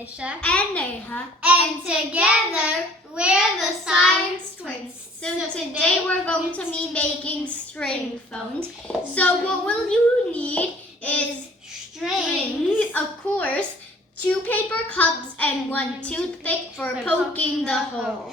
Nisha and Neha, and together we're the Science Twins. So today we're going to be making string phones. So what will you need is strings, of course, 2 paper cups and 1 toothpick for poking the holes.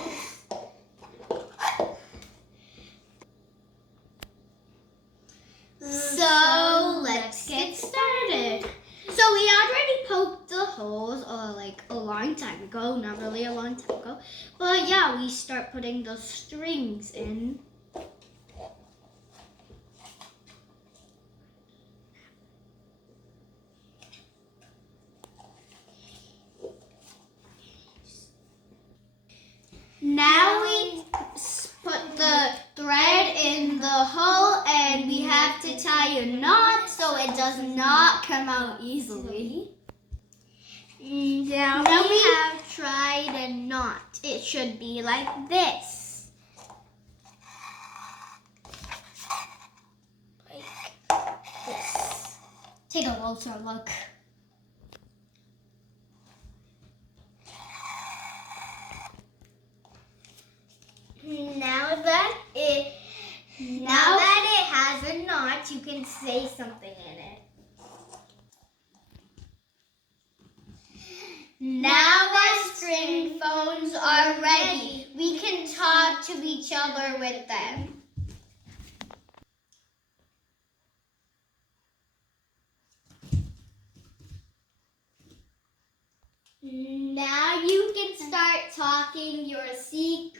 So let's get started. So we already poked the holes like a long time ago, not really a long time ago. But yeah, we start putting the strings in. Now we put the thread in the hole and we have to tie a knot so it does not come out easily. Now we have tried a knot. It should be like this. Like this. Take a closer look. Now that it has a knot, you can say something in it. Now that string phones are ready, we can talk to each other with them. Now you can start talking your secrets.